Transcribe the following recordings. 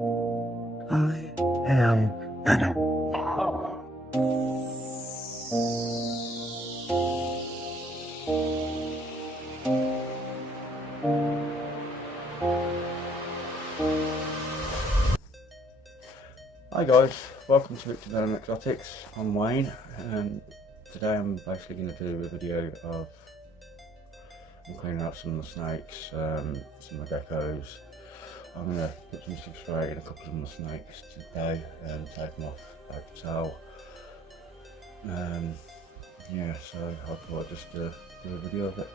I am Venom. Hi guys, welcome to Victor Venom Exotics. I'm Wayne, and today I'm basically going to do a video of I'm cleaning out some of the snakes, some of the geckos. I'm going to put some substrate in a couple of my snakes today and take them off paper towel. Yeah, so I thought I'd just do a video of it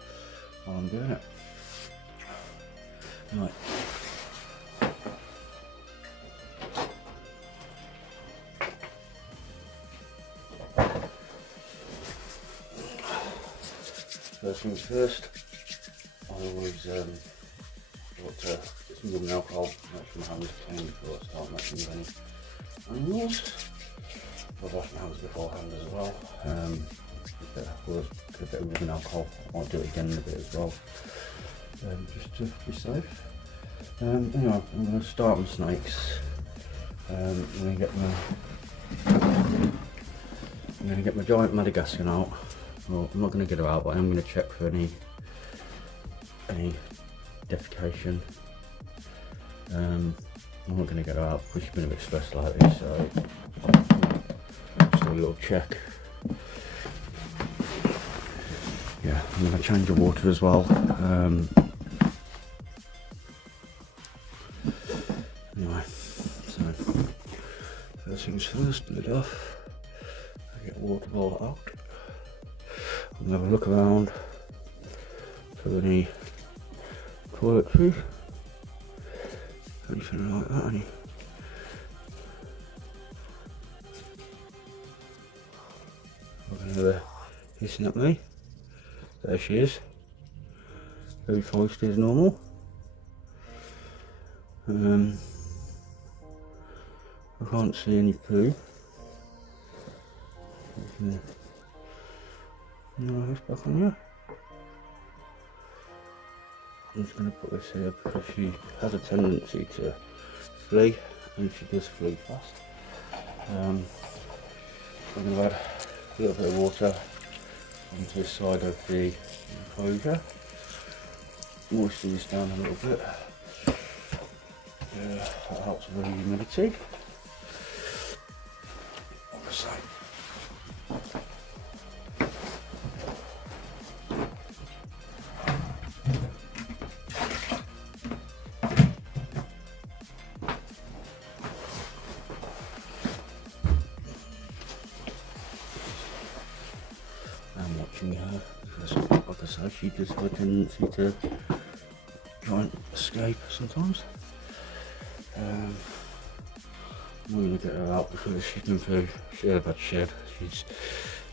while I'm doing it. Right. First things first, I always want to get some rubbing alcohol, make sure my hands are clean before I start messing with any animals. I've washed my hands beforehand as well. With a bit of rubbing alcohol, I might do it again in a bit as well, just to be safe. Anyway, I'm going to start with snakes. I'm going to get my giant Madagascar out. Well, I'm not going to get her out, but I'm going to check for any defecation. I'm not going to get her out because she's been a bit stressed lately, so just a little check. Yeah, I'm going to change the water as well. Anyway, so first things first, lid off. I get the water bottle out. And have a look around for any toiletries, anything like that. Another hissing at me. There she is. Very feisty as normal. I can't see any poo. No, this back on here. I'm just going to put this here because she has a tendency to flee, and she does flee fast. I'm going to add a little bit of water onto the side of the enclosure, moisten this down a little bit. That helps with the humidity. So, I'm watching her because, like I say, she does have a tendency to try and escape sometimes. I'm going to get her out because she's been through a bad shed. She's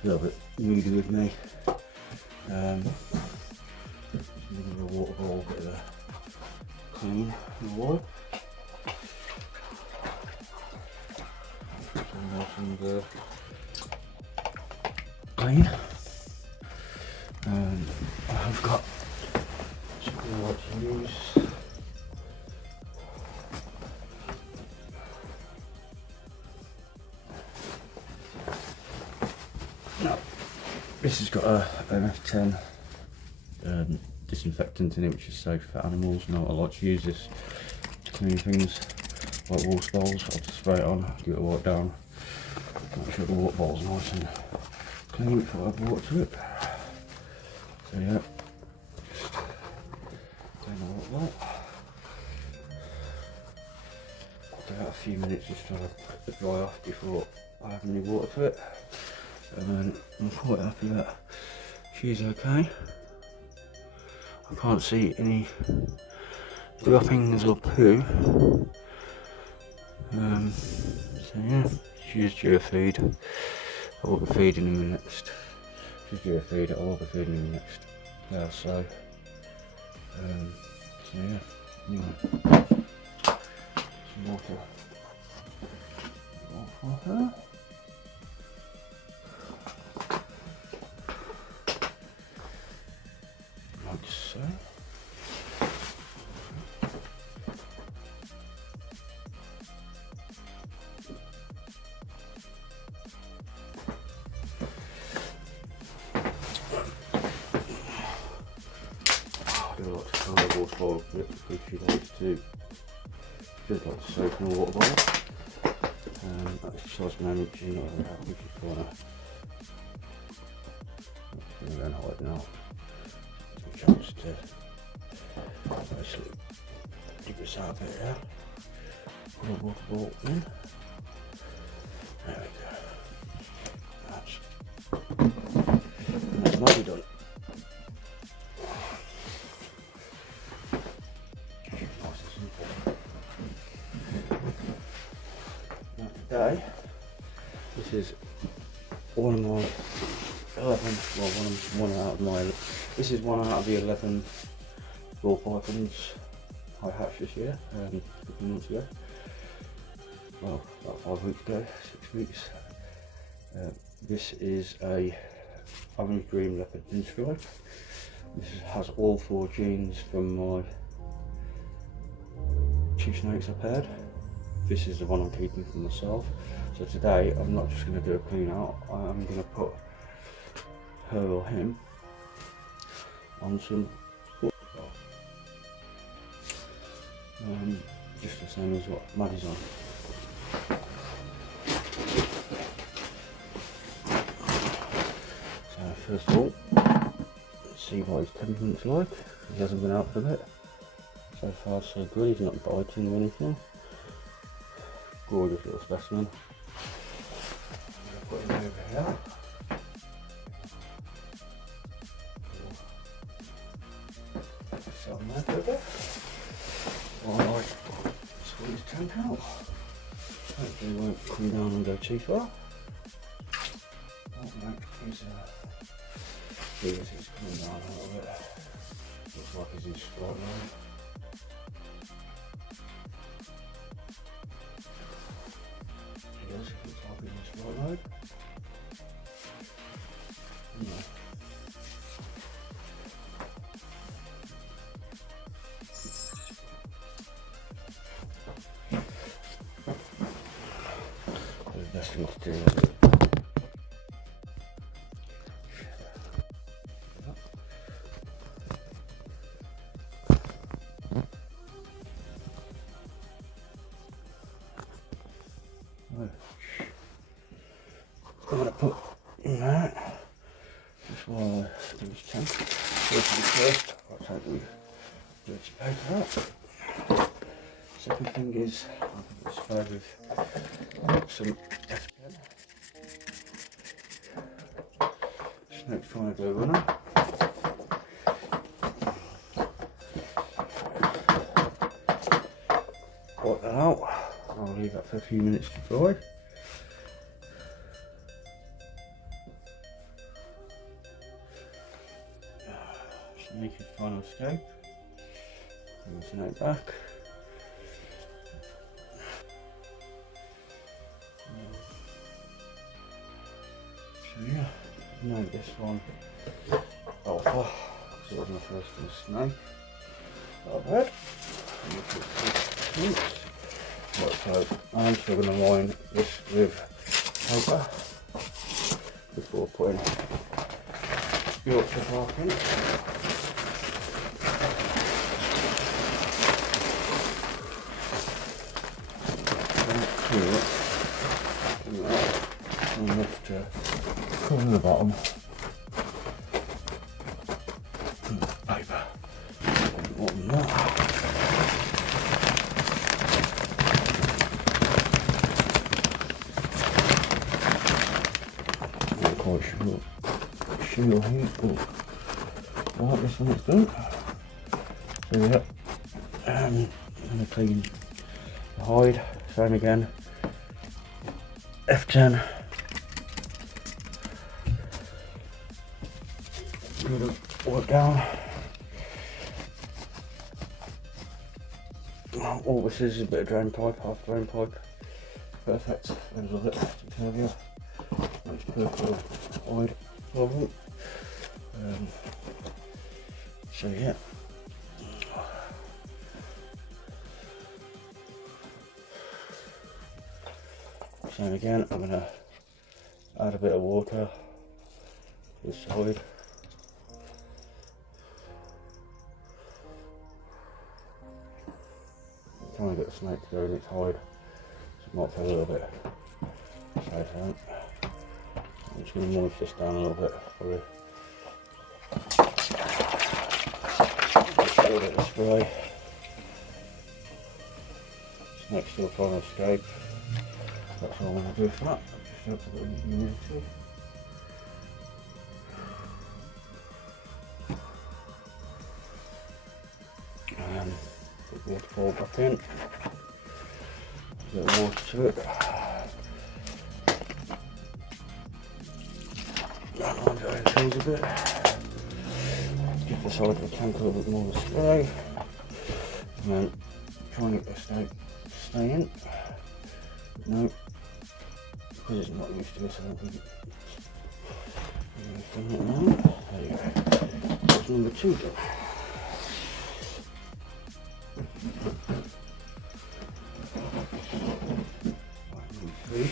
a little bit moody with me. I'm going to water ball, get her clean and wipe. And clean. I've got something I like to use. Now, this has got an F10 disinfectant in it, which is safe for animals. Now I like to use this to clean things like water bowls. I'll just spray it on, give it a wipe down, make sure the water bowl's nice and clean before I add water to it. So yeah, just clean the water bowl. Give it a few minutes just to let it dry off before I add any water to it. And then I'm quite happy that she's okay. I can't see any droppings or poo. So yeah, she's due a feed. I will be feeding in the next. She's due a feed. I will be feeding in the next day or so. So yeah, anyway, some water. For her. Like so. spoiled it because she likes to soak in a water bottle. At this precise moment she's not very happy, she's going to go and hide now. Some chance to basically dig this out a bit here. Put a water bottle in. There we go. That's might be done. Nice and simple. Now today, this is one of my 11, well one out of my, this is one out of the 11 ball pythons I hatched this year, a couple months ago. Well, about 5 weeks ago, 6 weeks. This is a orange green leopard pinstripe. This has all 4 genes from my 2 snakes I've had. This is the one I'm keeping for myself. So today I'm not just going to do a clean out, I'm going to put her or him on some water. Just the same as what Maddie's on. So first of all, let's see what his temperament's like. He hasn't been out for a bit. So far so good, he's not biting or anything. Gorgeous little specimen. I'm going to put him over here. Sit on there for a bit. Alright, squeeze his tank out. Hopefully he won't come down and go too far. Oh no, he's coming down a little bit. Looks like he's in straight line. He does, he looks like he's in straight line. No. The best thing to do is I'm going to put in that just while I do this tank. First, I'll take the dirty paper out. Second thing is I'll spray with some F10. Snake's trying to go runner. Wipe that out. I'll leave that for a few minutes to dry. Snake is trying to escape. Bring the snake back. So yeah, no, this one alpha. So it was my first snake. Not bad. Right, so I'm still going to line this with paper before putting Yorkshire bark in. Enough to cover the bottom. Paper. More than that. Not quite sure heat, but right, this one is done. So yeah, I'm going to clean the hide, same again. F10. Good work down. All this is a bit of drain pipe, half drain pipe. Perfect. I love it. Take care of you. Nice purple hide problem. So yeah. Same again, I'm going to add a bit of water to the side. trying to get the snake to go in its hide, so it might feel a little bit safer. I'm just going to moisten this down a little bit for you. Just a little bit of spray. Snake's still trying to escape. That's all I'm going to do for that. Just have to put it in the and put the waterfall back in. A bit of water to it. That line going through a bit. Give the side of the tank a little bit more spray. And then try and get the snake to stay in. No, because it's not used to this, I don't think it's going to now. There you go. That's number 2 done. Number 3.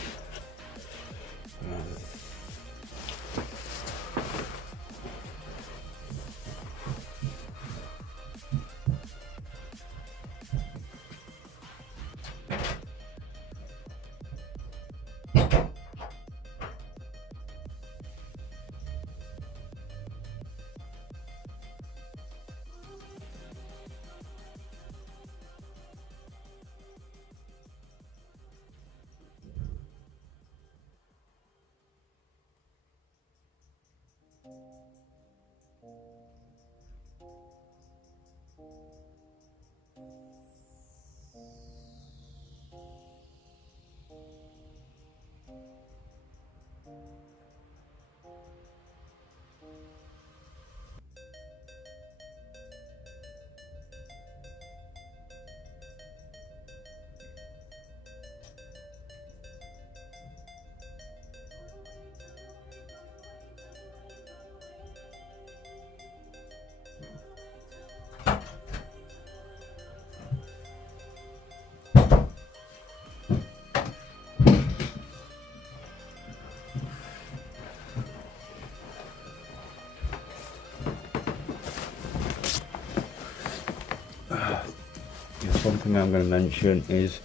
One thing I'm going to mention is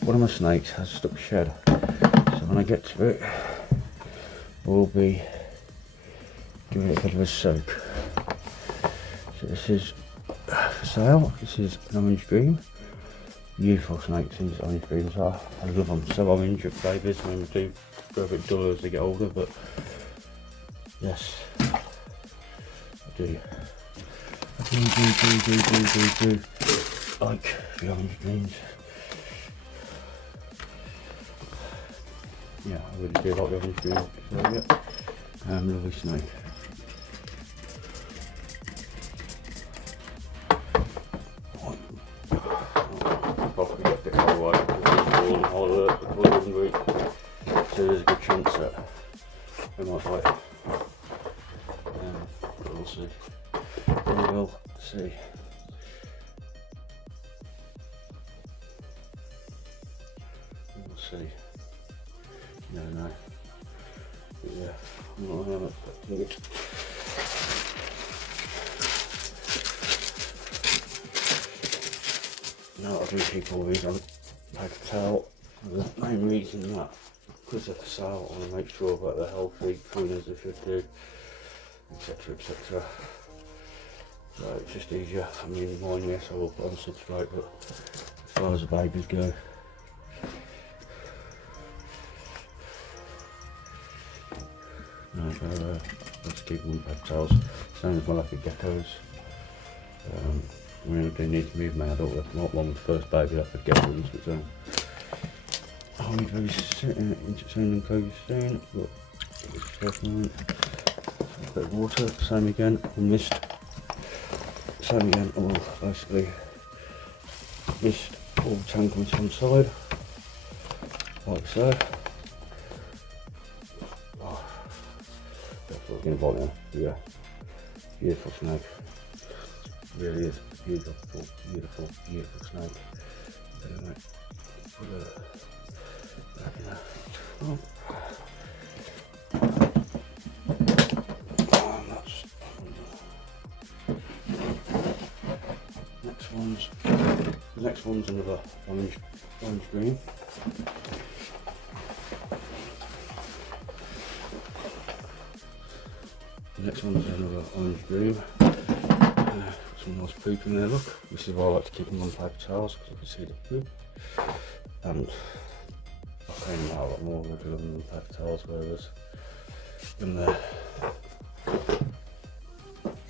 one of my snakes has stuck shed, so when I get to it we'll be giving it a bit of a soak. So this is for sale. This is an orange dream. Beautiful snakes, these orange dreams are. I love them. So orange at babies, I mean, they do go a bit duller as they get older, but yes, I do. I do like the orange dreams. Yeah, I really do like the orange dreams. So yeah, lovely snake. Probably get it all right because it's all alert for the golden week. So there's a good chance that we might fight. But we'll see. We will see. See. No. But yeah, I'm not expecting it. Now I do keep all these on paper towel for the main reason that because they're for sale, I want to make sure that they're healthy, clean as they should do, etc, etc. So it's just easier. I mean, mine, yes, I will put on substrate, but as far as the babies go, no, let's keep them paper towels. Same as my lucky geckos. I mean, they need to move my adult. That's not one with the first baby. I could get them to its own. I'll leave those sitting into its own enclosure soon. But a bit of water. Same again. Mist. Same again. I'll basically mist all the tank on one side, like so. Oh, that's what I'm going to now. Yeah, beautiful snake. Really is beautiful, beautiful, beautiful snake. Anyway, put it back in there. The next one's another orange green. The next one's another orange green. Some nice poop in there, look. This is why I like to keep them on paper towels, because I can see the poop. And I clean them out a lot more with them on paper towels, whereas in there,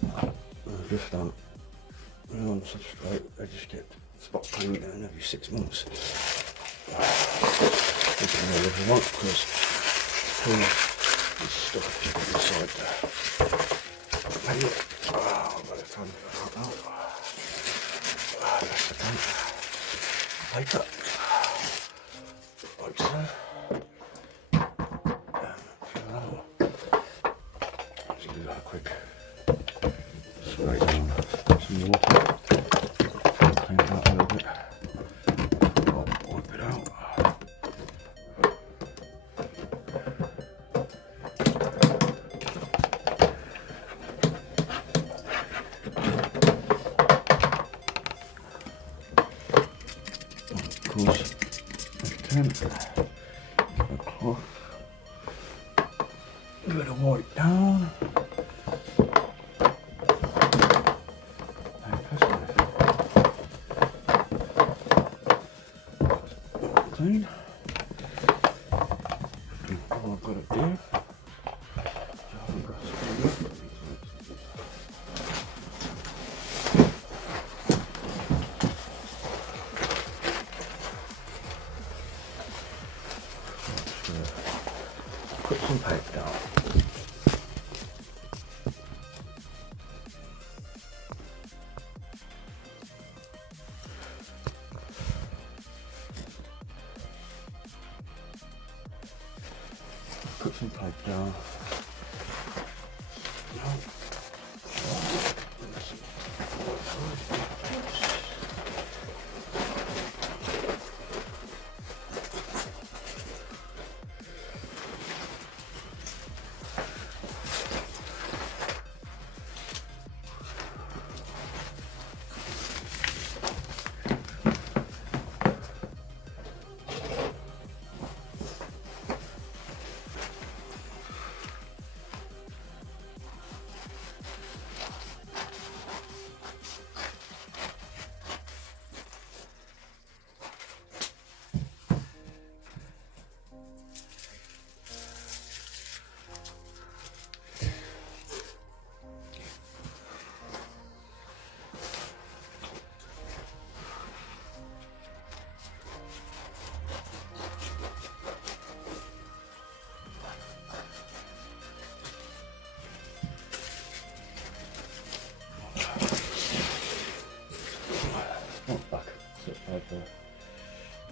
I just don't run on substrate, they just get spot cleaned down every 6 months. This is all I want, because this stuff inside there. Maybe, oh, by the time I don't know. That's the tank. Paper. Like so. Just give that a quick spray down. Some water. Clean it out a little bit. Wipe it out. Of course, a cloth, give it a wipe down, and clean. All I've got to do, put some paper down. Put some pipe down.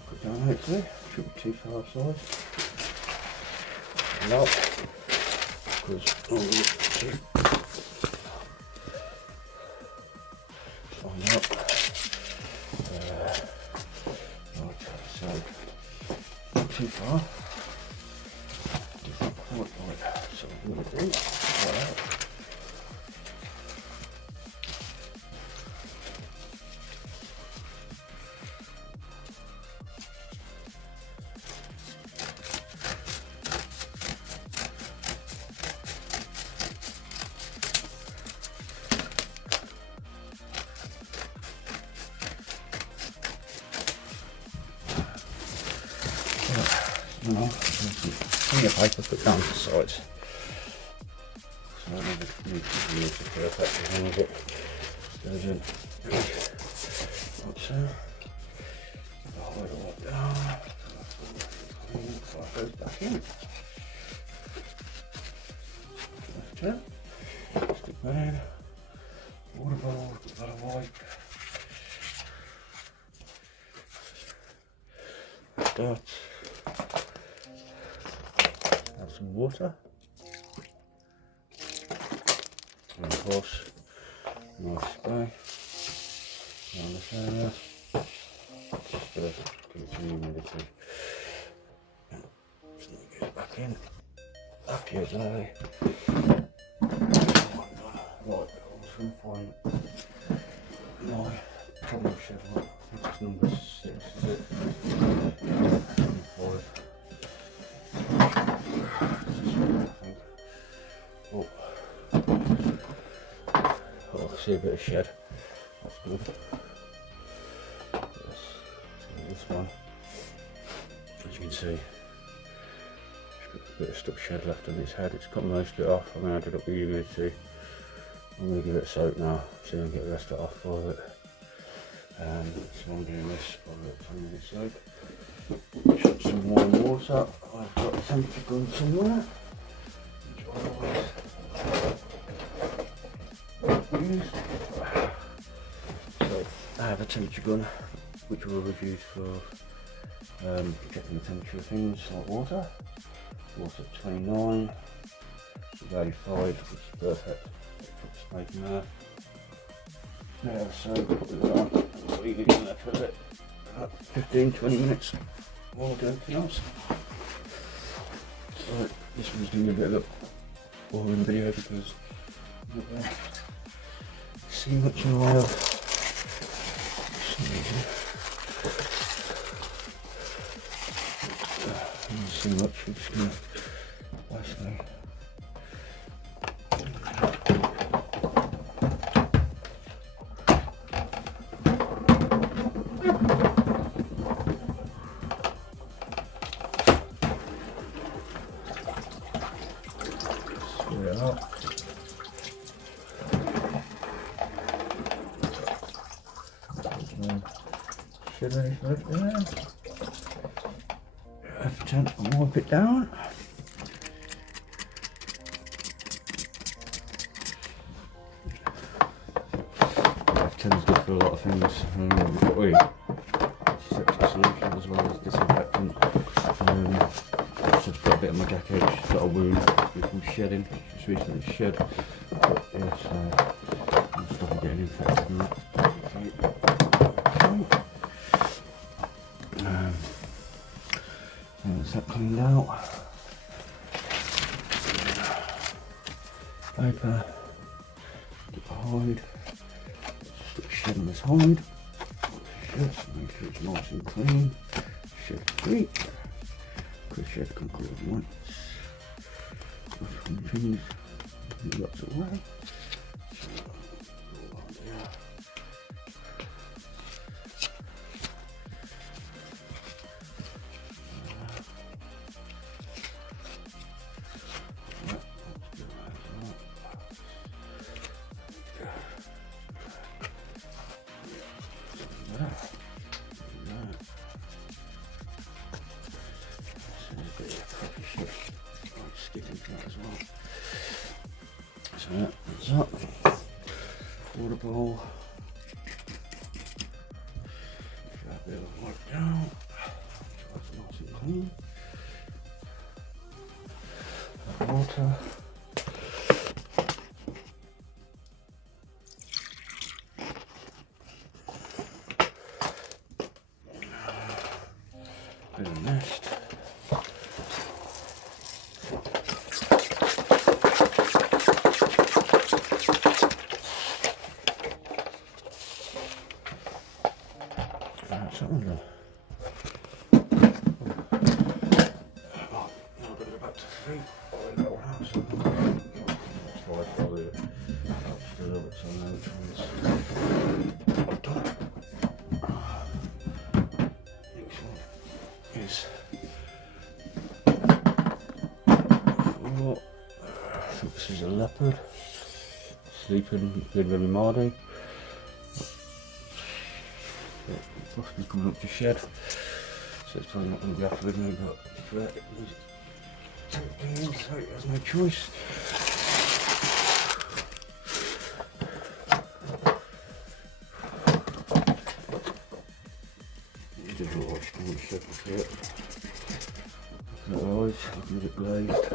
Put down hopefully, shouldn't be too far offside. No, because find out. Right, so not too far. It's not quite right, so I'm going to do that. You know, some of the paper put down to the sides. So I don't need to use the perfect as long as it goes in. Like so. Hold it all down. So it goes back in. Lift it. Stick that in. Water bottle, put that away. Like that. Have some water, and of course, nice spray around this area, just to give it some humidity. And it goes back in, back here today. Right, I was going to find my problem shovel. That's number 6, is it? Number 5. Oh. Oh, I see a bit of shed. That's good. Yes. So this one, as you can see, it's got a bit of stuck shed left on its head. It's got most of it off. I'm going to add it up with humidity. I'm going to give it a soak now, see if I can get the rest of it off for it. So I'm doing this probably about 10 minutes soak. Shut some warm water. I've got a temperature gun somewhere, which I always use. So I have a temperature gun which will use for checking the temperature of things like water. Water at 29, 85, which is perfect. Put the snake in there. Yeah, so put it on. Leave it in there for a bit. 15-20 minutes while I do everything else. So this one's doing a bit of a boring video because I don't see much in the way of see much, I'm just going to basically swear it out. Should I left there? I've turned to wipe it down. F10 is good for a lot of things. Antiseptic solution as well as disinfectant. I've just got a bit on my jacket, it's got a wound from shedding. Just recently shed. But yeah, so I'm stopping getting infected from that. That's that cleaned out. Paper. Get the hide. Just shed on this hide. Shed, make sure it's nice and clean. Shed free. Because shed can cause once. From things. Lots of way. So that's that. Water bowl. Try a bit of wipe down. Try it nice and clean. Water. Bit of nest. That's that one done. Oh, now I've got to go back to 3. I'll leave that one out. So that's 5 probably. I'll still have it so I know which ones I've done. Next one is I think this is a leopard sleeping with very Mardy. Possibly coming up to shed, so it's probably not going to be happy with me, but it needs tempting, so it has no choice. You did what I should have shed before it. Look at the eyes, looking a bit glazed.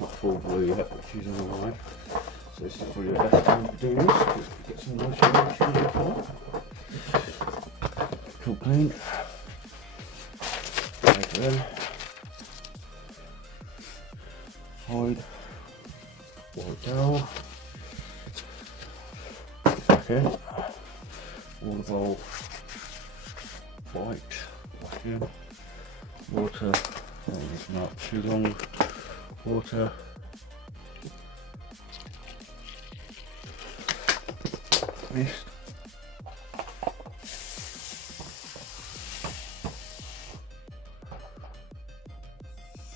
Not full blue yet, which is on the way. So this is probably the best time to do this, because we get some nice reaction before. Cool clean. Right then. Hide. Wipe down. Okay. water bowl, white, vacuum, water, it's not too long, water, mist,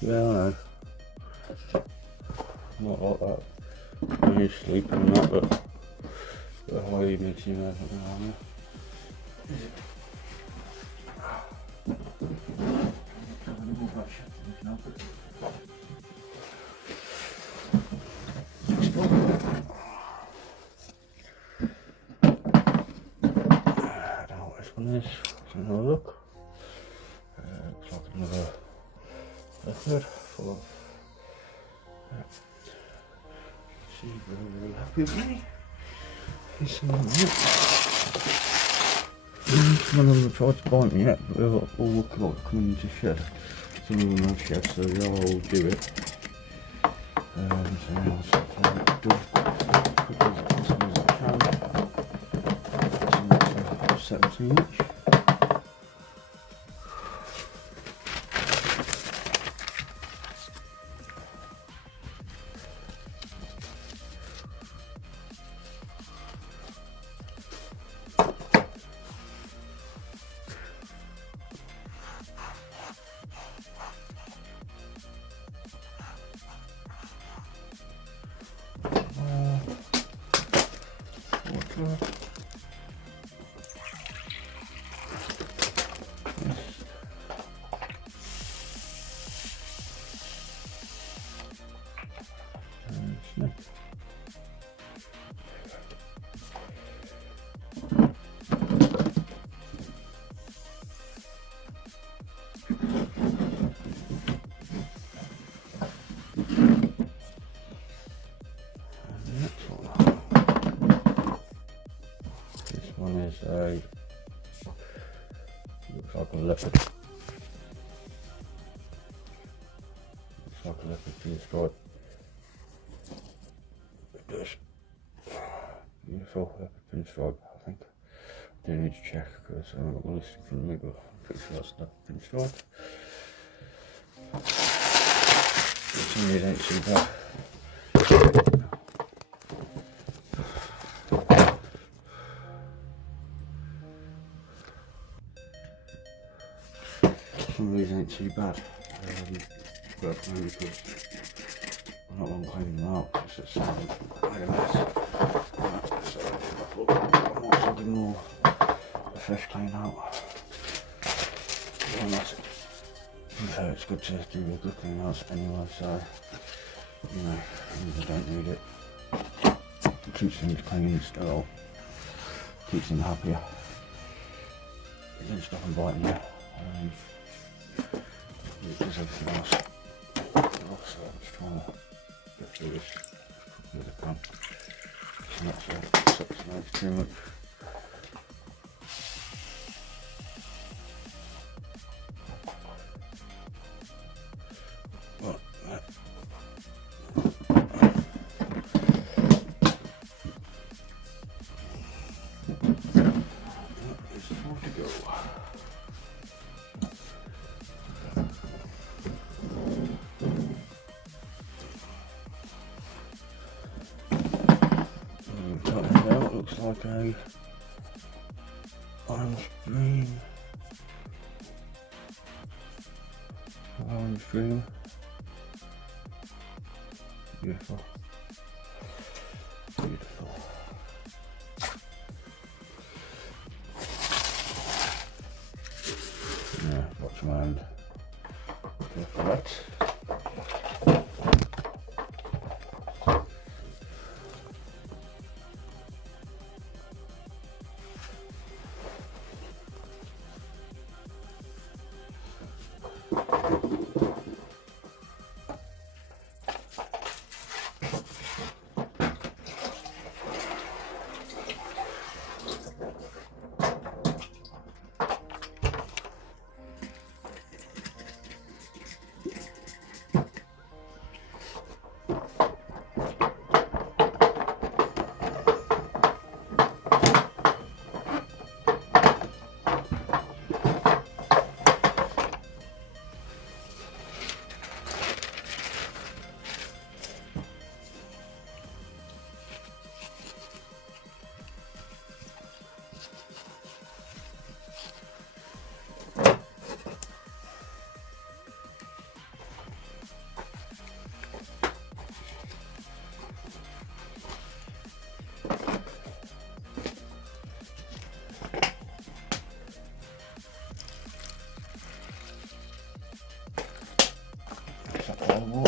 yeah, I know, not like that, when you sleep and that, but high humidity and everything around there. I don't know what this one is. Let's have a look. Looks like another liquid full of. She's very happy with me. Here's some of that. None of them have tried to bite me yet, but they're all looking like coming into shed. Some of them have shed, so they'll all do it. So I'll set that done. Set them too much. Water. Snip. This one is a, looks like a leopard. Looks like a leopard pinstripe. This beautiful leopard pinstripe, I think. I do need to check because I haven't got the list in front of me, but I'm pretty sure that's leopard pinstripe. Some of these ain't too bad. Some of these ain't too bad, but maybe because I'm not long cleaning them out, because it's made a mess. Right, so I thought I might as well do more a fresh clean out. So it's good to do a good clean out anyway, so you know, I don't need it. It keeps things clean and sterile, keeps them happier. It doesn't stop them biting you. It does everything else. So I'm just trying to get through this as quickly as I can. So that's sucks no too much. But that is 4 to go. Looks like a orange dream, beautiful, beautiful. Yeah, bottom end, careful that.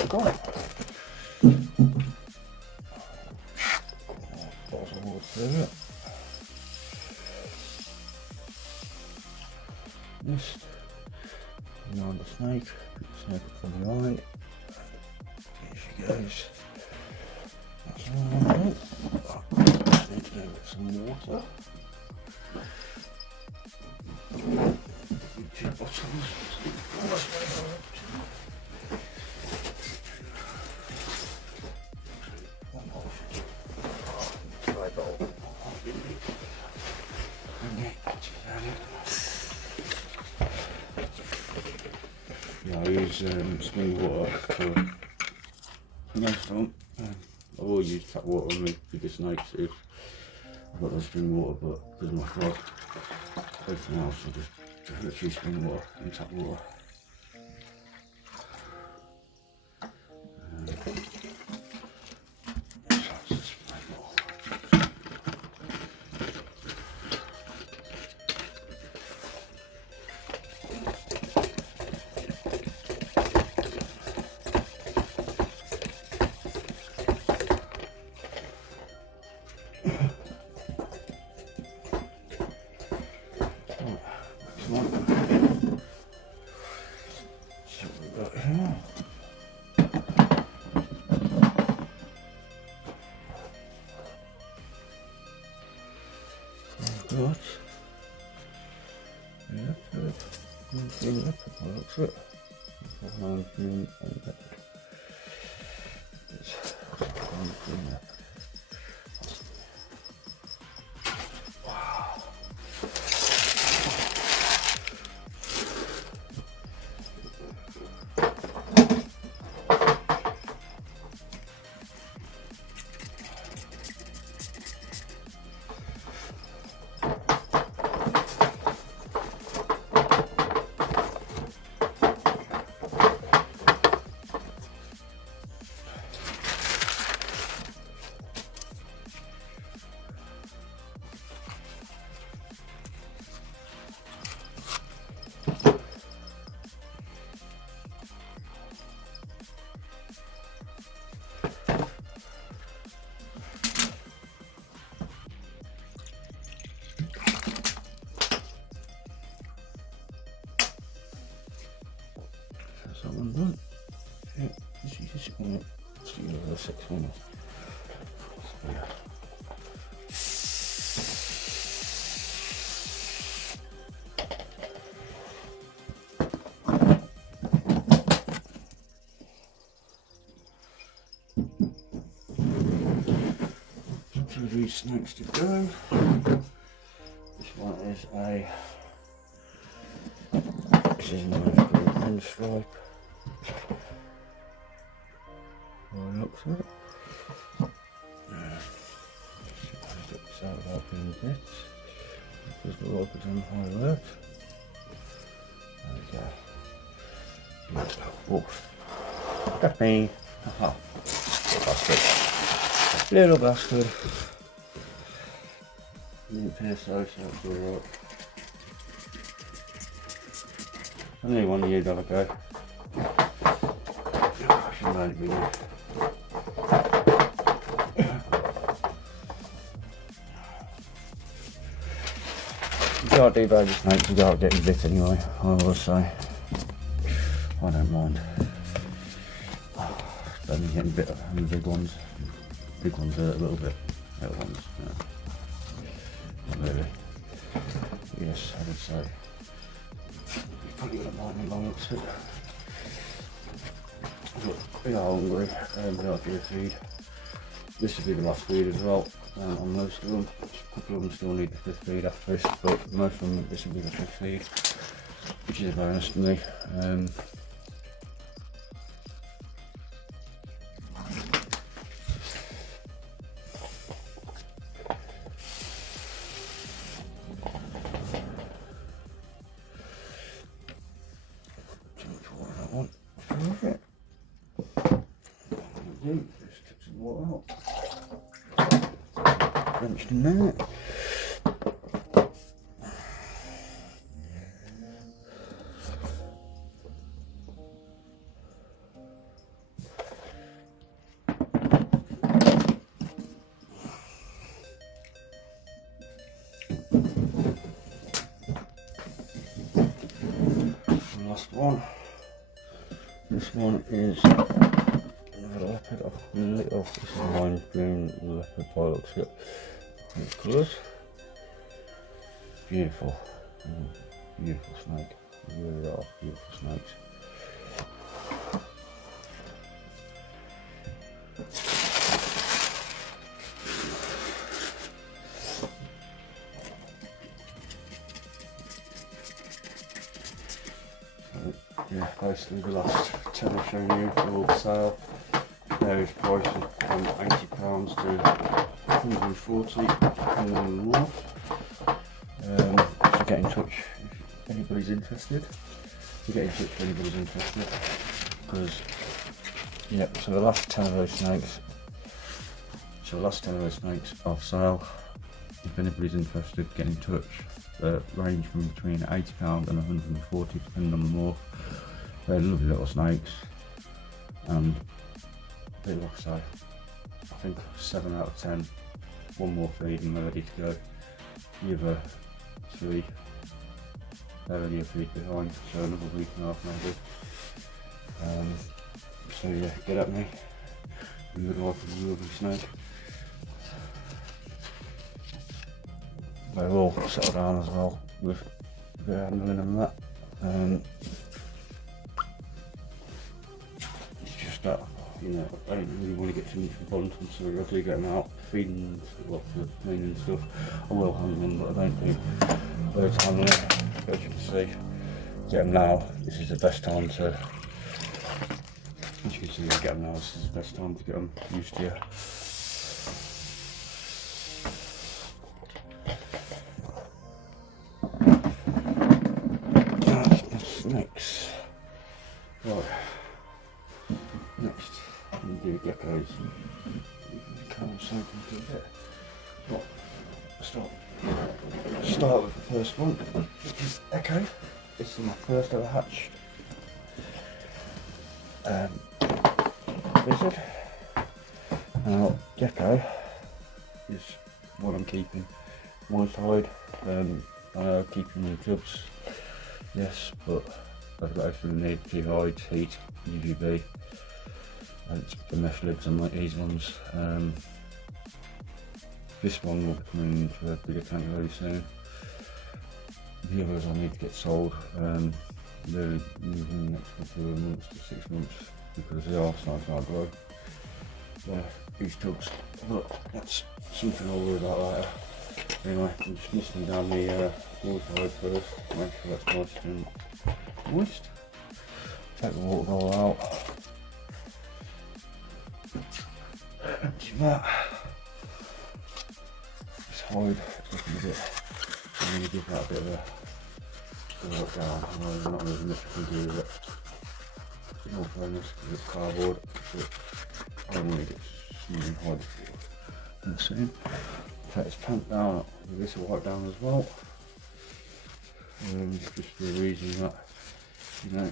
got it. Bottles of water through it. Mist. Around the snake. Put the snake up on the eye. Here she goes. That's all I want. Snake's going to get some water. Two bottles. Yeah, I use spring water for snowstorm. I will use tap water on the bigger snakes if I've got no spring water, but because of my frog, everything else I just literally spring water and tap water. What? That one done. Yeah, this is just one. Let's do another 6 one. So, yeah. Two of these snakes to go. This one is a. This is a nice thin stripe. Looks at it. It's out about being bits. Just the rope is on high alert. There we go. Woof. That's me. Haha. Bastard. Little bastard. Didn't appear so it's alright. I knew one of you'd have a go. I should have made it bigger. You can't do baby snakes without getting bit anyway, I will say. I don't mind. Only getting bit of the big ones. Big ones hurt a little bit. Little ones, no. Not really. Yes, I would say. You probably wouldn't mind me long looks of it. Look, we are hungry, we are due feed. This will be the last feed as well. On most of them, a couple of them still need the 5th feed after this, but most of them this will be the 5th feed, which is a bonus to me. Just took some water out. Drenched in there. last one. This one is another leopard. I've lit off. This is a lime green leopard by the looks of it. It's colours. Beautiful. Beautiful snake. They really are beautiful snakes. Yeah, basically the last 10 I've shown you are all for sale. Various prices from £80 to £140 depending on the north. So get in touch if anybody's interested. Because yeah, so the last 10 of those snakes. Are for sale. If anybody's interested, get in touch. Range from between £80 and £140 depending on the morph. They're lovely little snakes, and they, like I say, I think 7 out of 10, one more feed and they're ready to go. The other 3, they're only a feed behind, so another week and a half maybe. So yeah, get at me. You would like a lovely snake. They will settle down as well with a bit of handling and that. It's just that, you know, I don't really want to get too much bond until I do get them out, feeding, for cleaning and stuff. I will handle them, but I don't do loads of handling. As you can see, get them now. This is the best time to. As you can see, get them now. This is the best time to get them used to you. Next, right, next we do geckos. Come on, so do a bit. Right, start with the first one, which is Echo. This is my first ever hatched lizard. Now, gecko is what I'm keeping. My side, I know keeping in tubs. Yes, but I've got everything I need: 2 hides, heat, UVB, and the mesh lids on these ones. This one will be coming into a bigger tank very soon. The others I need to get sold. They're moving the next couple of months to 6 months because they are starting to outgrow. These tubs, but that's something I'll worry about later. Anyway, I'm just misting down the water hose first, make sure that's nice and moist. Take the water bowl out. Empty that. This hide is looking a bit, I'm going to give that a bit of a work down. I know there's not really much I can do with it. In all fairness, because it's cardboard, but I don't want to get smooth hide in the same. Take this pant down, with this wipe down as well. Just for the reason that, you know,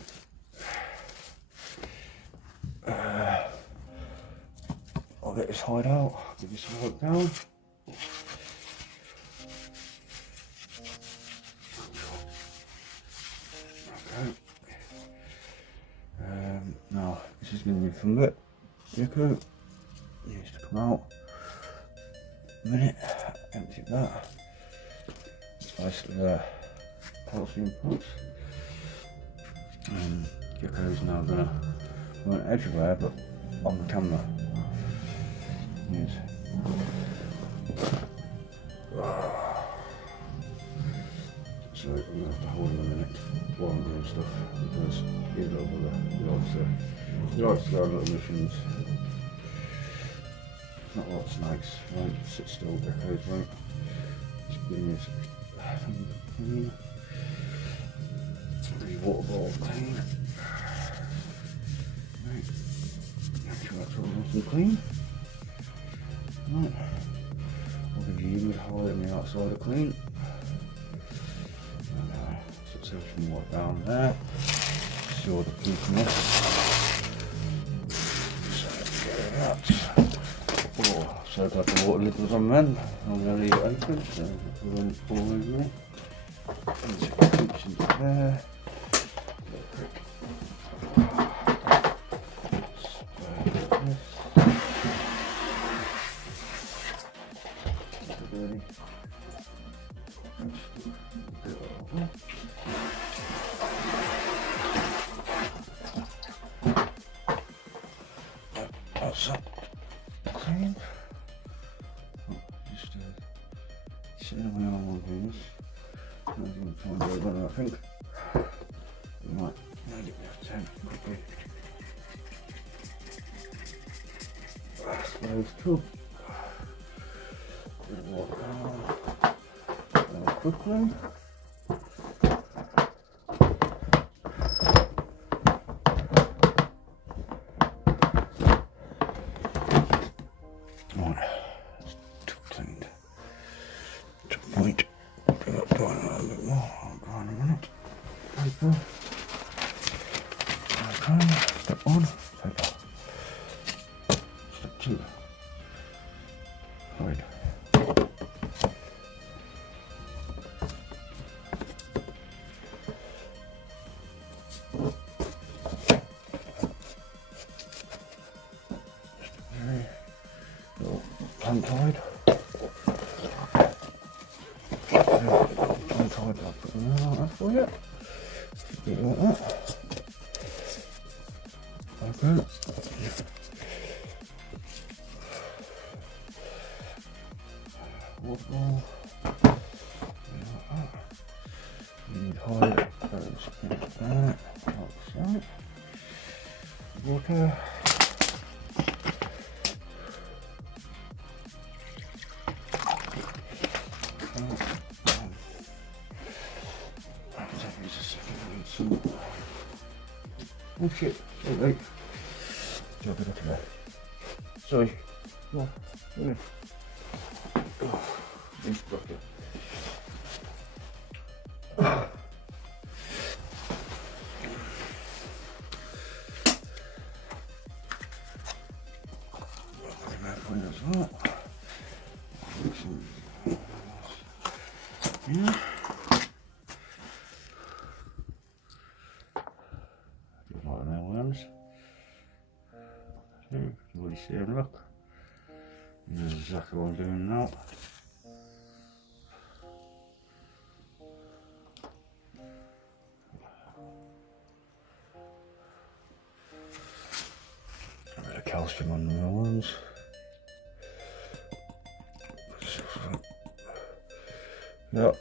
I'll get this hide out, get this wipe down. Okay. Now, this is going to be from the gecko. Needs to come out. A minute, empty that. It's basically the calcium pots. Gecko's now gonna run everywhere but on the camera. Yes. So I'm gonna have to hold him a minute while I'm doing stuff because he's a little bugger. He likes to go on little missions. Not a lot of snakes, won't sit still, geckos won't. Just give me clean. The water bowl clean. Right. Make sure that's all nice and clean. Right. I'll give you humid hide on the outside of clean. And so it's some water down there. Sure the keeping it. So get that. Oh, so glad the water lid was on then. I'm going to leave it open, so we'll run it all over it. Into the kitchen there. That's that clean. Just sitting away on one of these. I'm going to try and do one, I think. We might need it with 10 quickly. Those two. Bit of water down. Quickly. Right, that's too cleaned. To a point. Bring up down a little bit more. I'll go in a minute. Paper. Okay, step one. Paper. Step two. Right. Untied. Untied, I'll put them out like that for you. Just like that. Okay. Water ball. Need hide those into that. Like so. Water. Oh shit, sorry mate. Jump it up there. Sorry. No, no. Oh, these bucket. Yeah. Like mealworms. So, you can already see them, look. This is exactly what I'm doing now. A bit of calcium on the mealworms. Yep.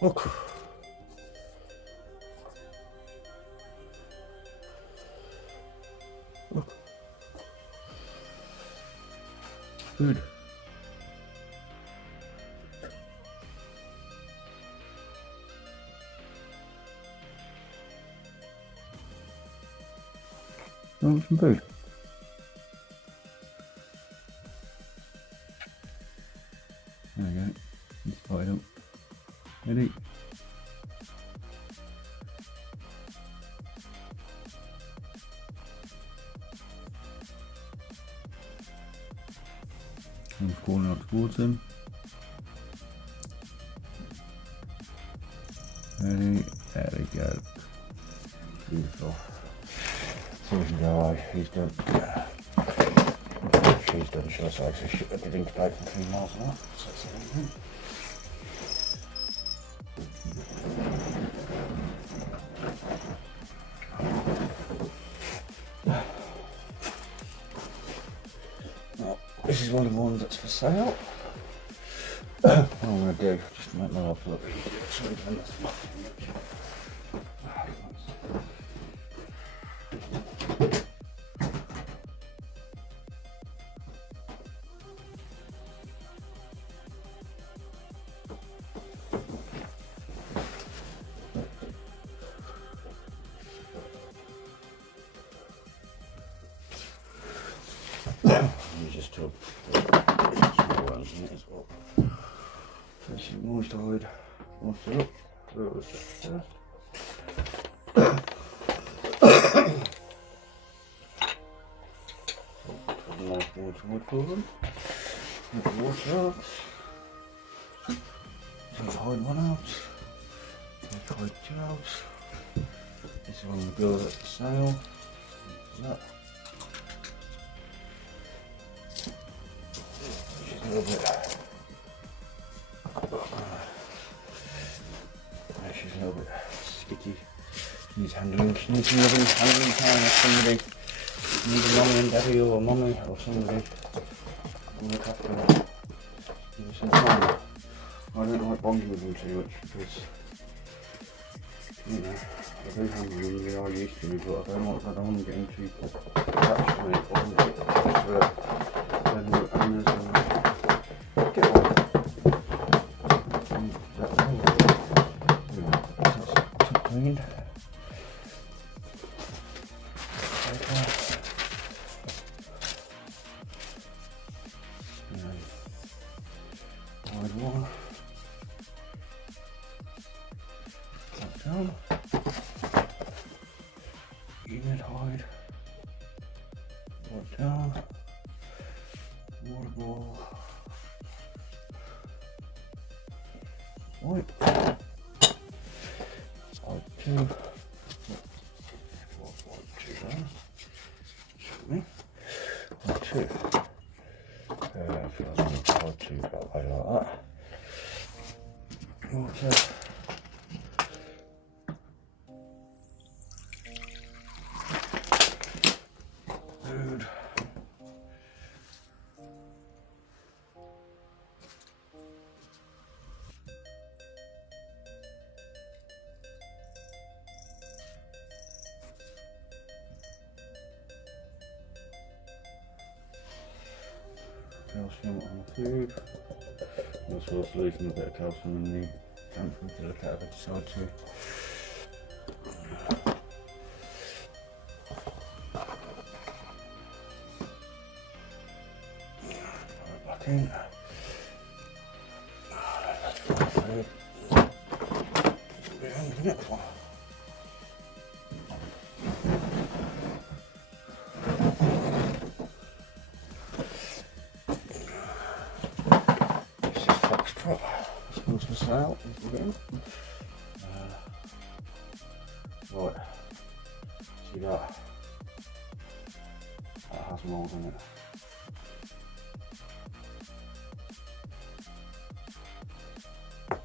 Look. Look. Food. Want some food? There you go. It's tied up. Ready? I'm calling out towards him. Ready? There we go. Beautiful. So we can go away. He's done. She's done, shall I say? So she didn't take for 3 miles an hour. So that's everything. Now, this is one of the ones that's for sale. What I'm going to do, just to make my life look easier. Sorry, that's just to small ones in it as well. So it's moist hide, moist it up. So it was just put a nice water for them. Water out. Take hide one out. Take hide two out. This is one of the girls at the sail. That. She's a little bit. She's a little bit sticky. She needs handling. She needs some loving handling time if somebody needs a mommy and daddy or a mommy or somebody. I'm look after her. Give her some time. I don't like bonding with them too much because, you know, I do handle them, they are used to me, but I don't want them getting too attached to me or get attached to her. Then the owners will get on. And that's all. You know, that's clean. Hide one. That down. Unit hide. That down. Water ball. White. Hide two. White two down. Shoot me. Hide two. If I was hard to that way like that. Water. Food. Calcium on the food. As well as losing a bit of calcium in the tank for me to look at if I decide to. Put it back in. That's fine food. Behind the next one. Out again. Right, see that? That has mould in it.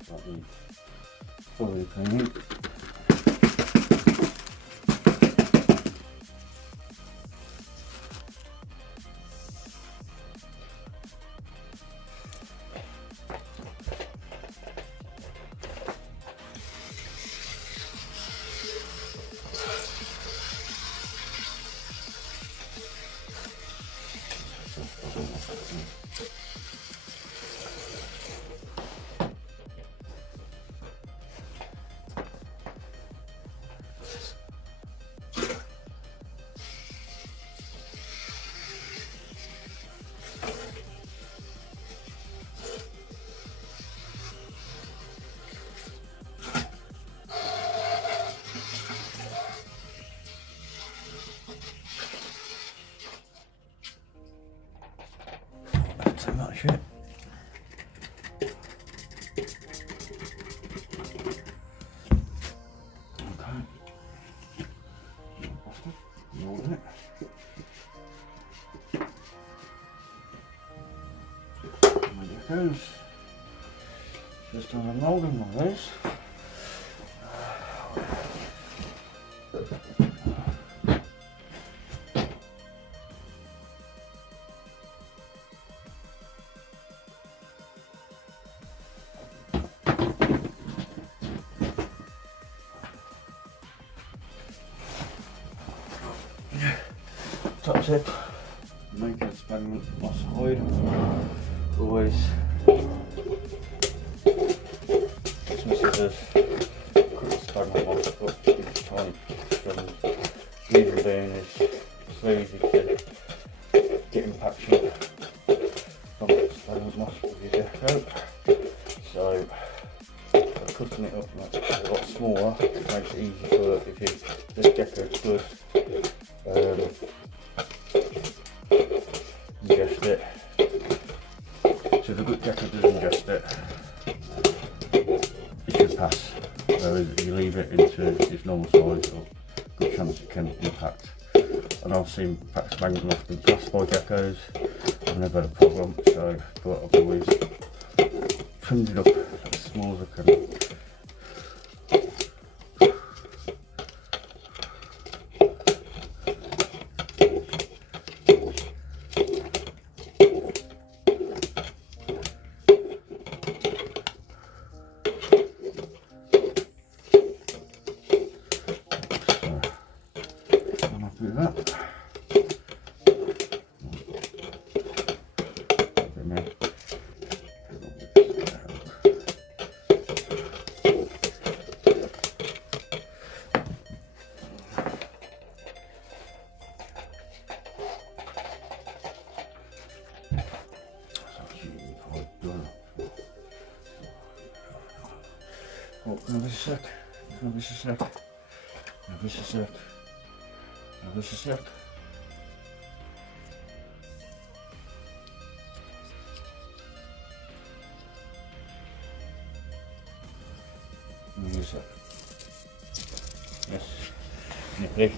That needs fully cleaning. So much it. Okay. Mold in it. And it goes. Just on the moulding of this. That's it. Make an experiment on side. Always some scissors. Cut the experiment off, but each time leave them down is so easy to get impaction from the experiment moss with your deco. So by cutting it up makes it a lot smaller. It makes it easy for if you the deco is good. Ingest it. So if a good deco does ingest it, pass. Whereas if you leave it into its normal size, good chance it can impact. And I've seen packs of angling off been passed by geckos. I've never had a problem, so but I've always trimmed it up as small as I can. Do that. Oh, have a sec. Have a sec. Have a sec. Have a sec. Have a sec. Yes. Nippy.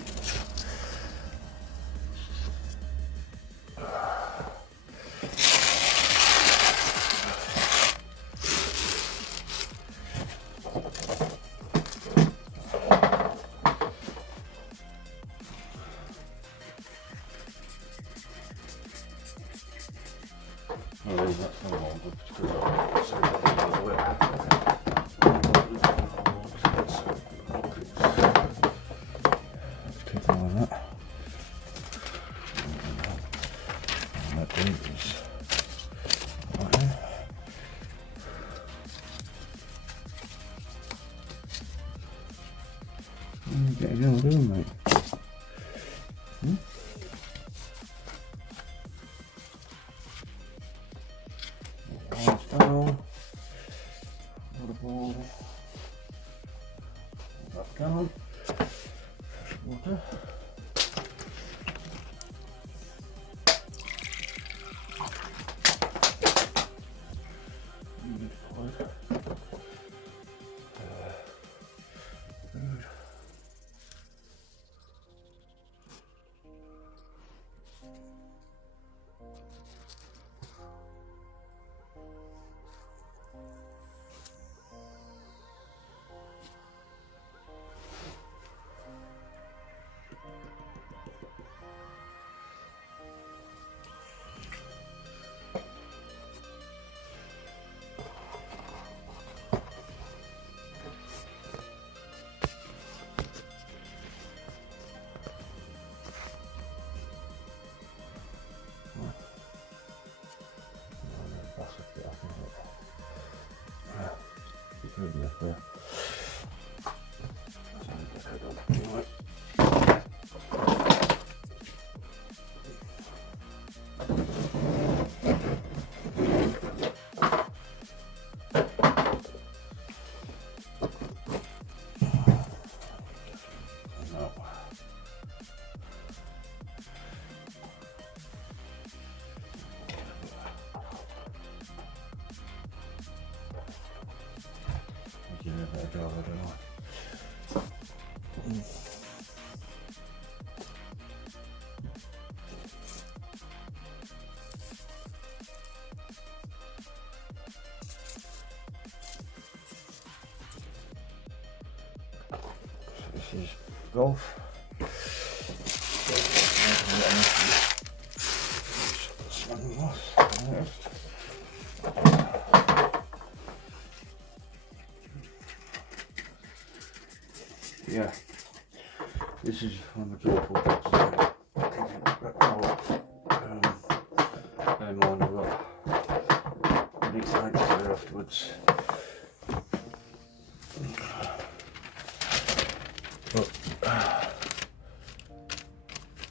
I'll leave that for a while, because so that doesn't go away. Keep on that. And that is right here. What are you getting all doing, mate? Down. Water. Back down. Fresh water. Yeah. This is golf. Yeah, this is one of the joyful bits. Bear in mind I've got next thing to do afterwards. But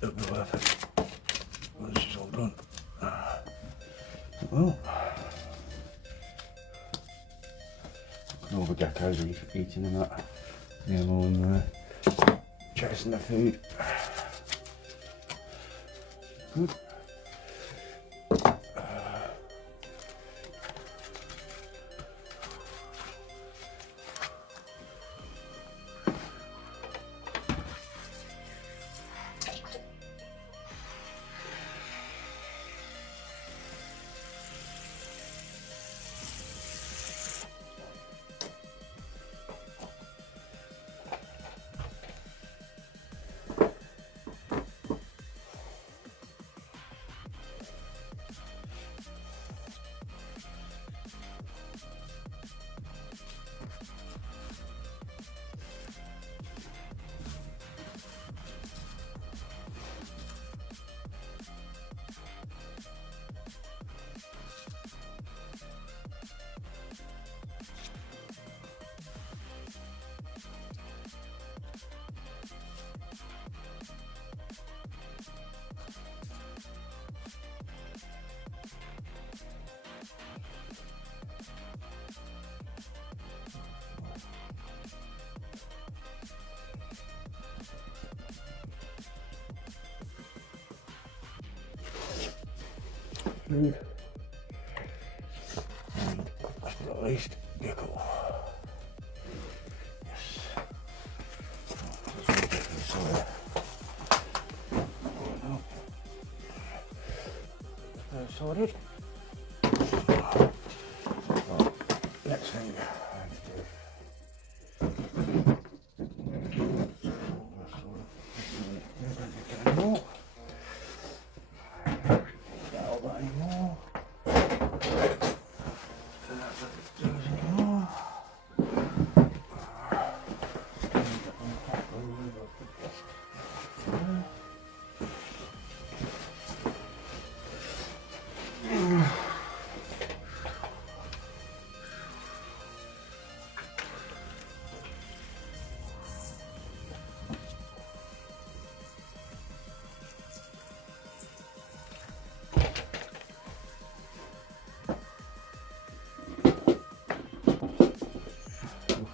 it'll be worth it when this is all done. Well, all the geckos are eating and that. Yeah, more than chasing the food. Good. fluid. And I've got at least gecko. Yes. Let's get this side. Sorted. Right, next thing I have to do. Don't anymore. That anymore.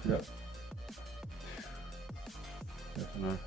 Yep. Definitely.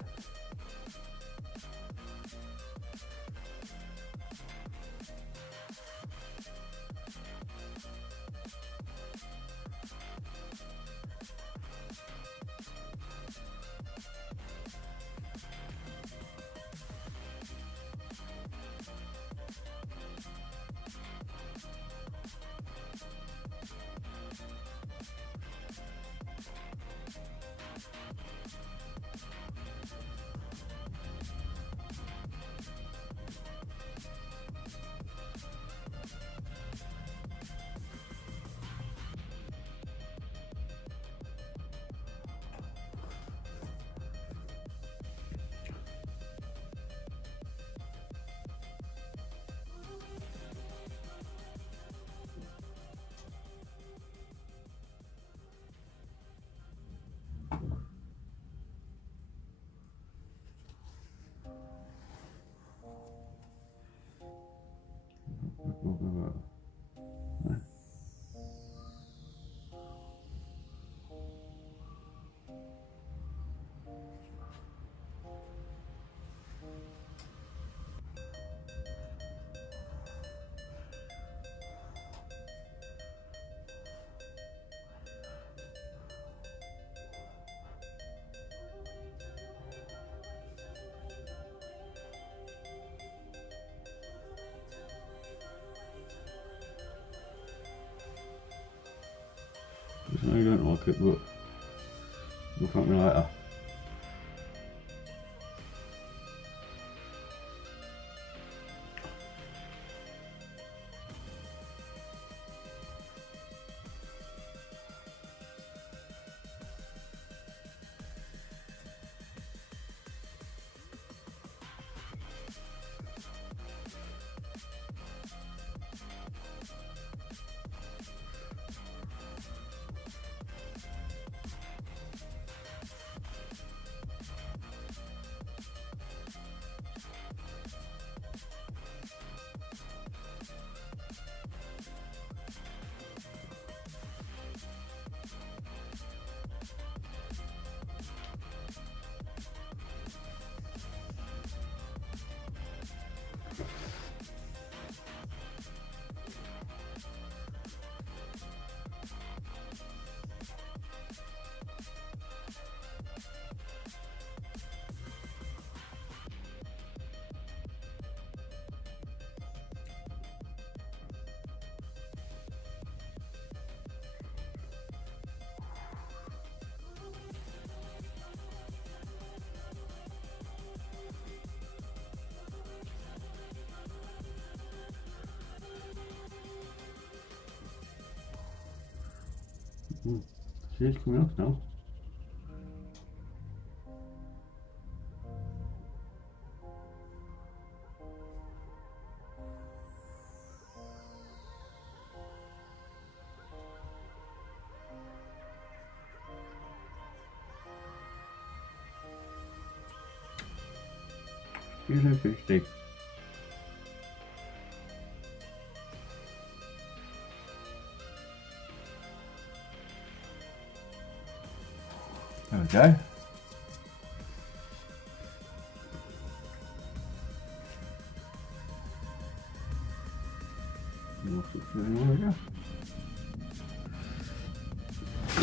I know you don't like it, but look at me later. See, it's coming off now. Here's a fish stick. There we go.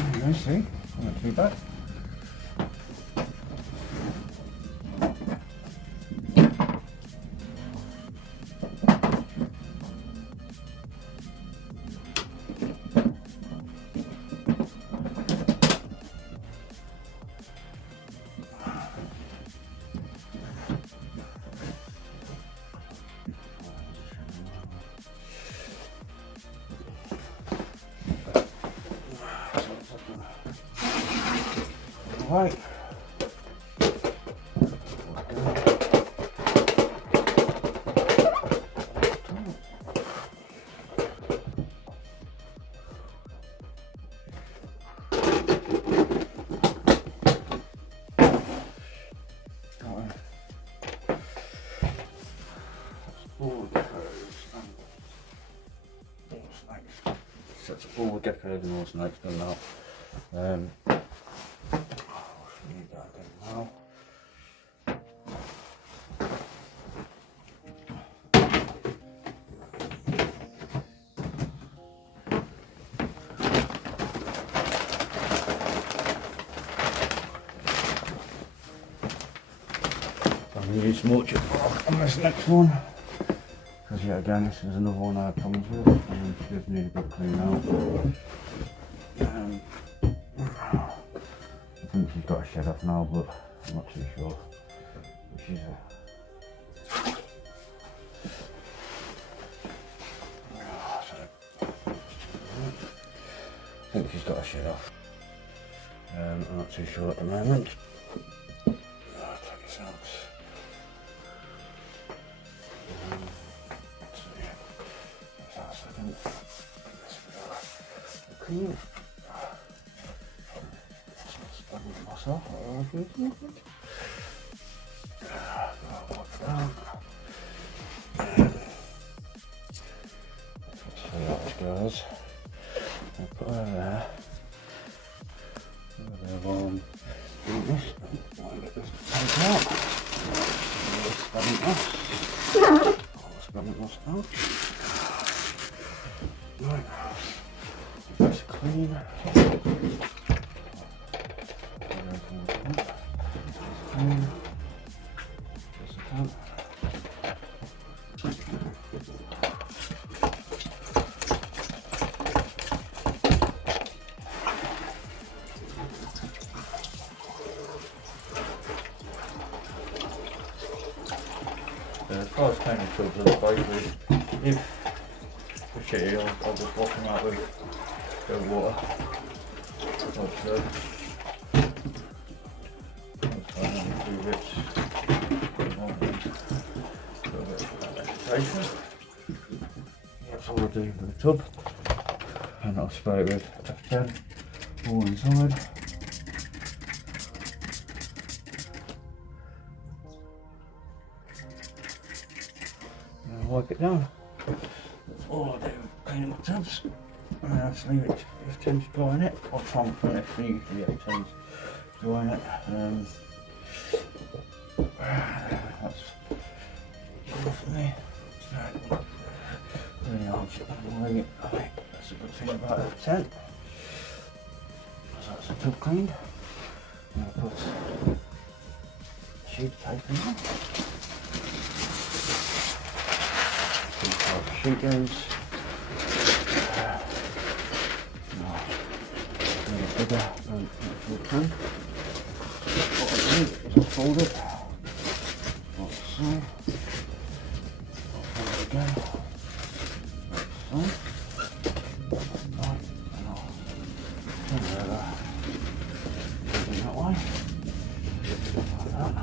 You see, not too bad. Right. Sets up all the geckos and all snakes done now. Need that again now. I'm going to use some orchard bark on this next one. Because yet again, this is another one I had problems with, and she does need a good clean out. I think she's got a shed off now, but I'm not too sure. But she's I think she's got a shed off. I'm not too sure at the moment. Check this out. Clean. Myself, so that goes. I'll put her there. While I'm doing this, I'll get this taken out. This spanning off. Spanning off out. Right. That's clean. As far as cleaning tubs are basically, if shitty, I'll just wash them out with cold water. Like so. That's fine, only 2 bits. A little bit of vegetation. That's all I do with the tub. And I'll spray it with F10 all inside. Wipe it down. That's all I do, cleaning my tubs. And I just leave it if Tim's drying it. I'll try and put it if usually if Tim's drying it. That's enough for me. Really hard shit anyway. I think that's a good thing about F10. So that's the tub cleaned. I'm going to put sheet tape in there. Sheet goes. Bigger than actual can. What I do is I fold it like so. I'll fold it again like so. Right, and I'll turn it over. Put it that way. Like that.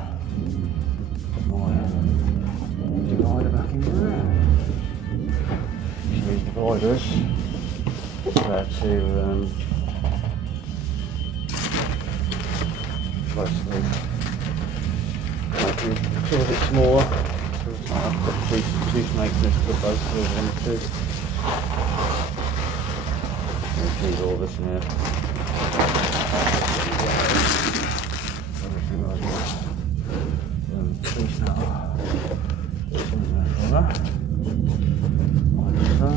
My divider back in there. These dividers to basically make it a little bit smaller. So I've got two snakes in this tub basically, one or two. I'll use all this in here. Everything like that. Please now. Something from that. Like so.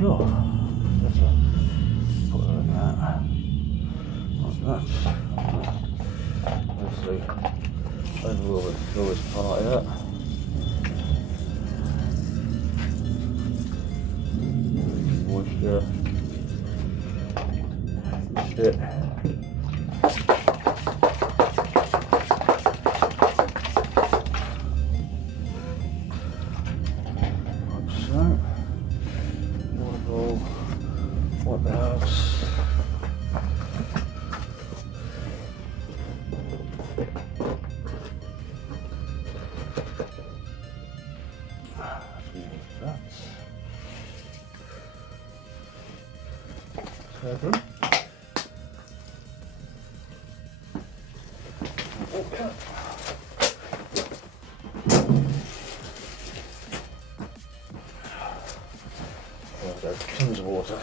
sure. Let's put her in that. Like that. Let's see. Overall, the lowest part of that. Moisture. Missed it. What else? Seven. Okay. There's tons of water.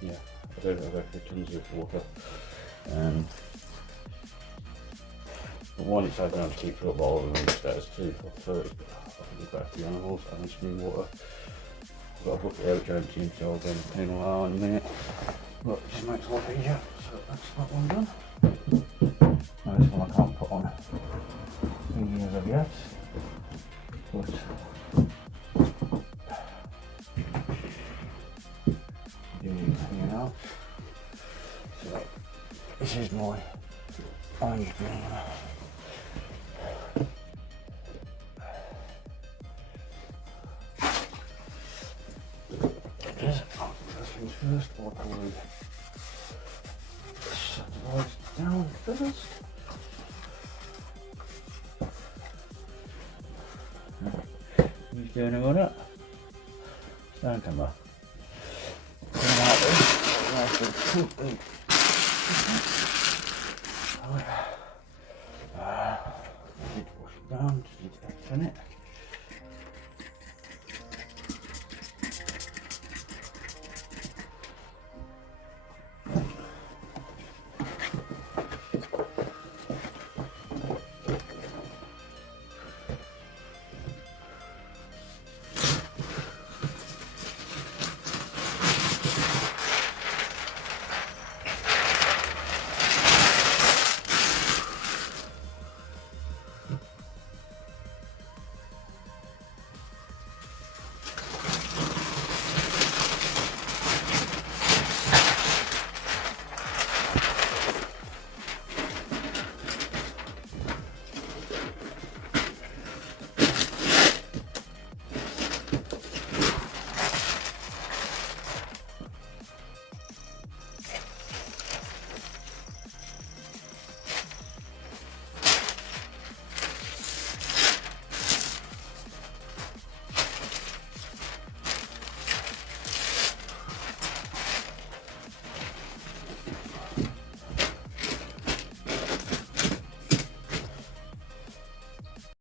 Yeah, I don't know if tons of water. But one, it's had to keep it up all of them upstairs too for 30. I think it's better for the animals and some water. I've got a bucket here which I empty, so I'll go and clean all out in a minute. But it just makes life easier, so that's that one done. Now this one I can't put on thingy as of yet. But hanging out. So this is my orange green. First things first, I'll probably set the lights down first. Who's doing all that? Stand camera. Nice and completely. I need to wash it down, just need to turn it.